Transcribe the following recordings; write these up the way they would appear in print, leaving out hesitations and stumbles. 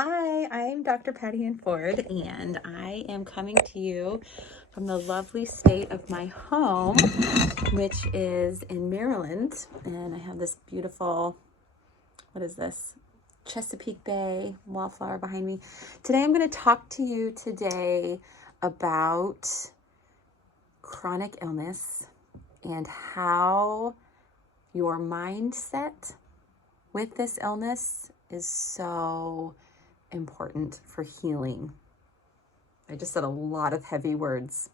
Hi, I'm Dr. Patty Ann Ford, and I am coming to you from the lovely state of my home, which is in Maryland. And I have this beautiful, what is this? Chesapeake Bay wallflower behind me. Today I'm going to talk to you today about chronic illness and how your mindset with this illness is so important for healing. I just said a lot of heavy words.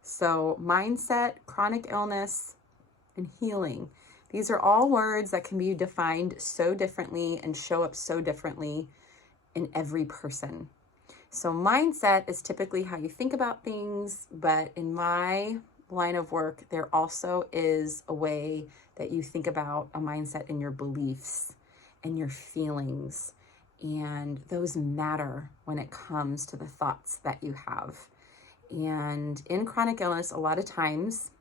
So mindset, chronic illness, and healing. These are all words that can be defined so differently and show up so differently in every person. So mindset is typically how you think about things, but in my line of work, there also is a way that you think about a mindset in your beliefs and your feelings. And those matter when it comes to the thoughts that you have. And in chronic illness, a lot of times,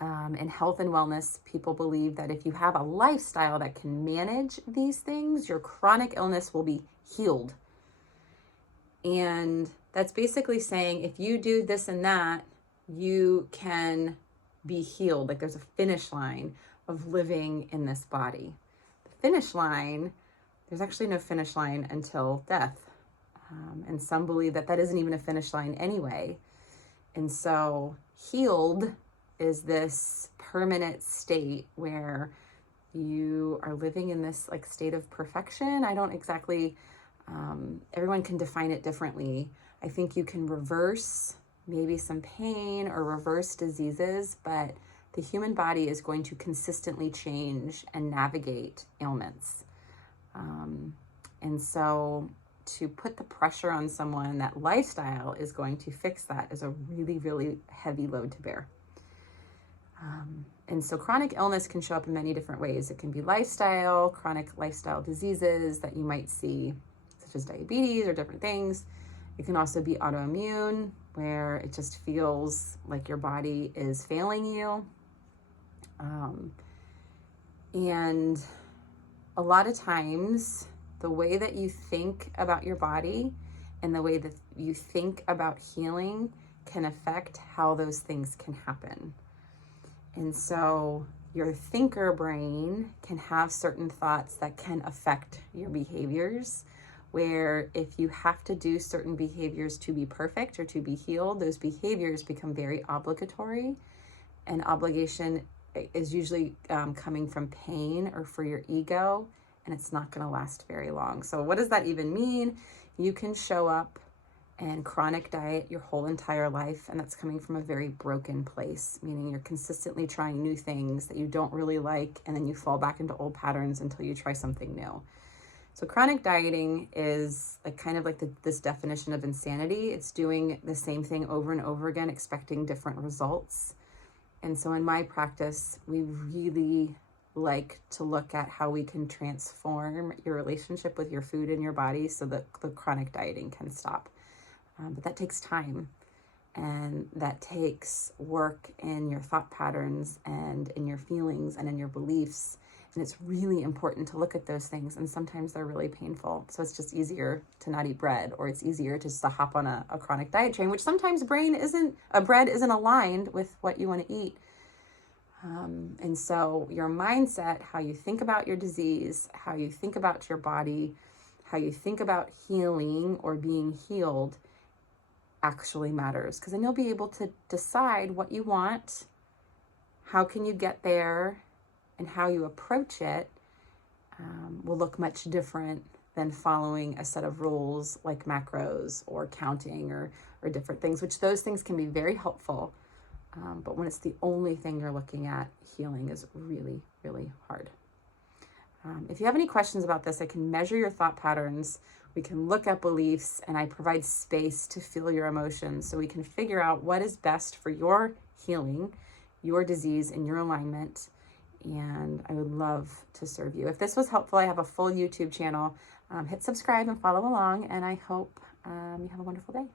in health and wellness, people believe that if you have a lifestyle that can manage these things, your chronic illness will be healed. And that's basically saying if you do this and that, you can be healed. Like there's a finish line of living in this body. The finish line, there's actually no finish line until death. And some believe that that isn't even a finish line anyway. And so healed is this permanent state where you are living in this like state of perfection. I don't exactly, everyone can define it differently. I think you can reverse maybe some pain or reverse diseases, but the human body is going to consistently change and navigate ailments. And so to put the pressure on someone that lifestyle is going to fix that is a really, really heavy load to bear. And so chronic illness can show up in many different ways. It can be lifestyle, chronic lifestyle diseases that you might see, such as diabetes or different things. It can also be autoimmune, where it just feels like your body is failing you. And a lot of times, the way that you think about your body and the way that you think about healing can affect how those things can happen. And so your thinker brain can have certain thoughts that can affect your behaviors, where if you have to do certain behaviors to be perfect or to be healed, those behaviors become very obligatory. And obligation is usually coming from pain or for your ego, and it's not going to last very long. So what does that even mean? You can show up and chronic diet your whole entire life, and that's coming from a very broken place, meaning you're consistently trying new things that you don't really like, and then you fall back into old patterns until you try something new. So chronic dieting is like kind of like this definition of insanity. It's doing the same thing over and over again, expecting different results. And so in my practice, we really like to look at how we can transform your relationship with your food and your body so that the chronic dieting can stop. But that takes time, and that takes work in your thought patterns and in your feelings and in your beliefs. And it's really important to look at those things. And sometimes they're really painful. So it's just easier to not eat bread, or it's easier to just to hop on a chronic diet train, which sometimes bread isn't aligned with what you want to eat. And so your mindset, how you think about your disease, how you think about your body, how you think about healing or being healed actually matters, because then you'll be able to decide what you want, how can you get there, and how you approach it will look much different than following a set of rules like macros or counting or different things, which those things can be very helpful. But when it's the only thing you're looking at, healing is really, really hard. If you have any questions about this, I can measure your thought patterns. We can look at beliefs, and I provide space to feel your emotions so we can figure out what is best for your healing, your disease, and your alignment. And I would love to serve you. If this was helpful, I have a full YouTube channel. Hit subscribe and follow along, and I hope you have a wonderful day.